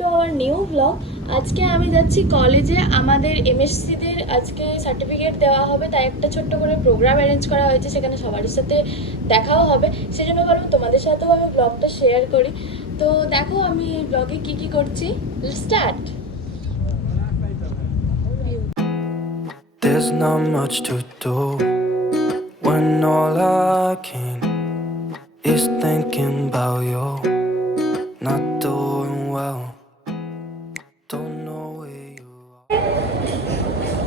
To our new blog. আজকে আমি যাচ্ছি কলেজে, আমাদের এমএসসিদের আজকে সার্টিফিকেট দেওয়া হবে, তাই একটা ছোট্ট করে প্রোগ্রাম অ্যারেঞ্জ করা হয়েছে, সেখানে সবার সাথে দেখাও হবে। সেজন্য ভাবলাম তোমাদের সাথেও আমি ব্লগটা শেয়ার করি। তো দেখো আমি ব্লগে কি কি করছি। Start. There's not much to do when all I can is thinking about you. Not doing well, don't know where you are.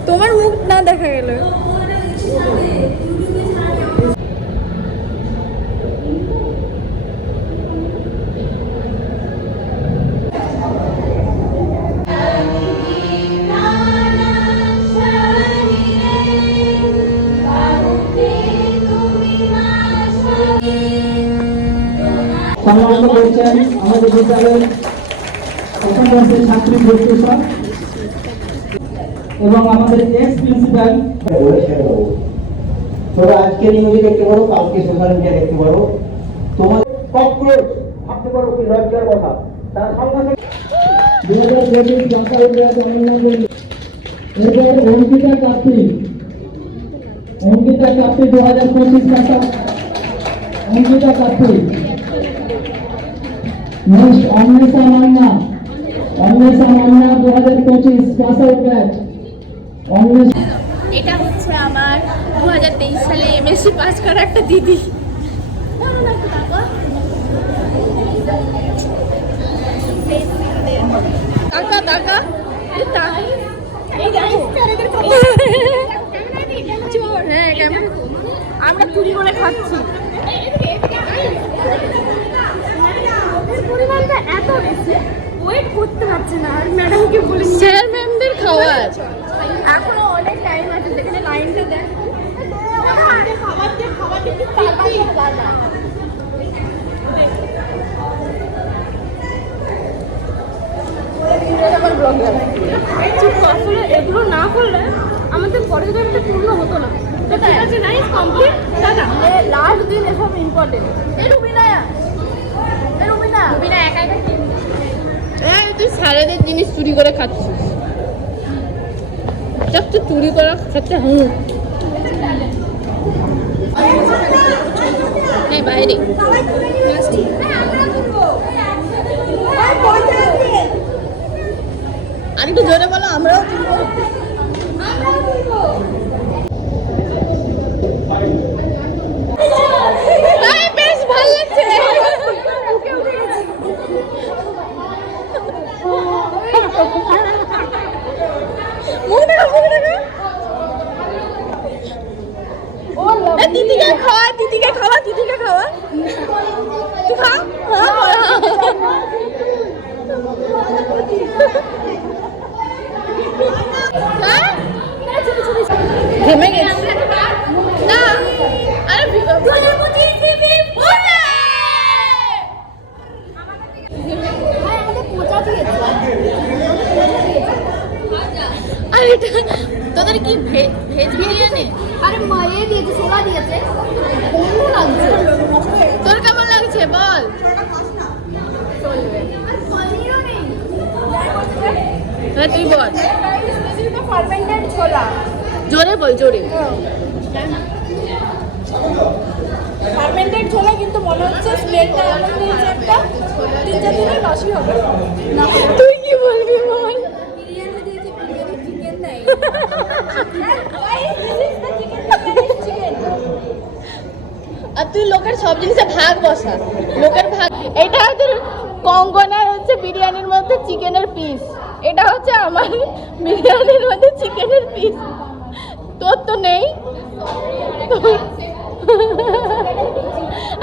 তোমার মুখ না দেখা গেল। সম্মানিত করেছেন আমাদের বিদ্যালয়ের প্রথম বর্ষের ছাত্রী প্রফেসর এবং আমাদের এক্স প্রিন্সিপাল। তোমরা আজকে নিউজে দেখতে পারো, কালকে সোশ্যাল মিডিয়া দেখতে পারো, তোমার ককরোচ ভাবতে পারো কি লজ্জার কথা। তারা সঙ্গে 2023 ভাষা উন্নয়ন সমন্বয় করি। এবার অঙ্কিতা কাপ্তি 2025 ভাষা Ankita Kapti. Next Anwesha Manna 2025 pass out batch. এটা হচ্ছে আমার 2023 সালে এমএসসি পাস করা একটা দিদি। টাকা টাকা হ্যাঁ, আমরা চুরি করে খাচ্ছি। পরিমাণটা এত বেশি ওয়েট করতে পারছে না, আর ম্যাডামকে বলি স্যার ম্যামদের খাওয়া আছে, এখনো অনেক টাইম আছে। যেখানে লাইনটা দেখ এগুলো না করলে আমাদের পড়াশোনাটা পূর্ণ হতো না। ঠিক আছে, নাইস কমপ্লিট। লাস্ট দিন এসব ইম্পর্টেন্ট। তুই সারাদের জিনিস চুরি করে খাচ্ছিস। তো চুরি করা খাচ্ছে বাইরে আর একটু জোরে বলো, আমরাও বেশ ভালো লাগছে। দিদিকে খাওয়া, দিদিকে খাওয়া, দিদিকে খাওয়া। তুই খা। ঘেমে গেছে না। আরে তোদের কি ভেজ বিরিয়ানি? আরে মায়ে দিয়েছে, সোলা দিয়েছে, ভালো লাগছে। তোর কেমন লাগছে বল? হ্যাঁ তুই বল। ফার্মেন্টেড ছোলা। জোরে বল, জোরে। ফার্মেন্টেড ছোলা, কিন্তু মনে হচ্ছে স্মেলটা এমন দিয়েছে একটা 3-4 দিনের বাসি হবে। তুই কি বলবি বল? বিরিয়ানি দিয়েছে, বিরিয়ানি চিকেন নাই। আর তুই লোকের সব জিনিসে ভাগ বসা, লোকের ভাগ। এটা হচ্ছে কঙ্গনার হচ্ছে বিরিয়ানির মধ্যে চিকেনের পিস, এটা হচ্ছে আমার বিরিয়ানির মধ্যে চিকেনের পিস। তোর তো নেই।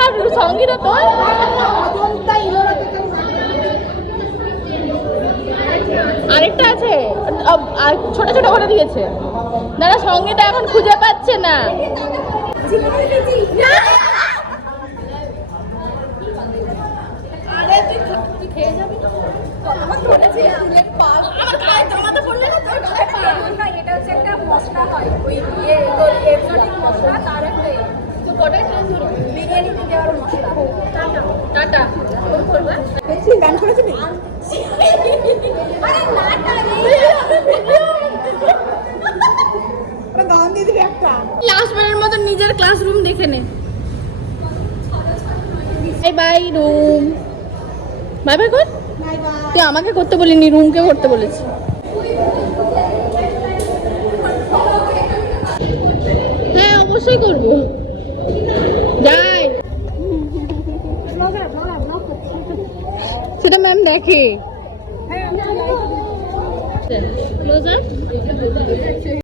আর সঙ্গীতা তোর আরেকটা আছে, ছোট ছোট করে দিয়েছে। দাদা সঙ্গীতা এখন খুঁজে পাচ্ছে না। মশলা হয় ওই মশলা, তার একটা বিরিয়ানি দেওয়ার মশলা। Tata tata. গান করেছিলি? তোর নিজের ক্লাসরুম দেখে নে। Bye bye room, bye bye কর। তুই আমাকে করতে বলিনি, রুমকে করতে বলেছি। হ্যাঁ অবশ্যই করবো, যাই। সেটা ম্যাম দেখে। ক্লোজার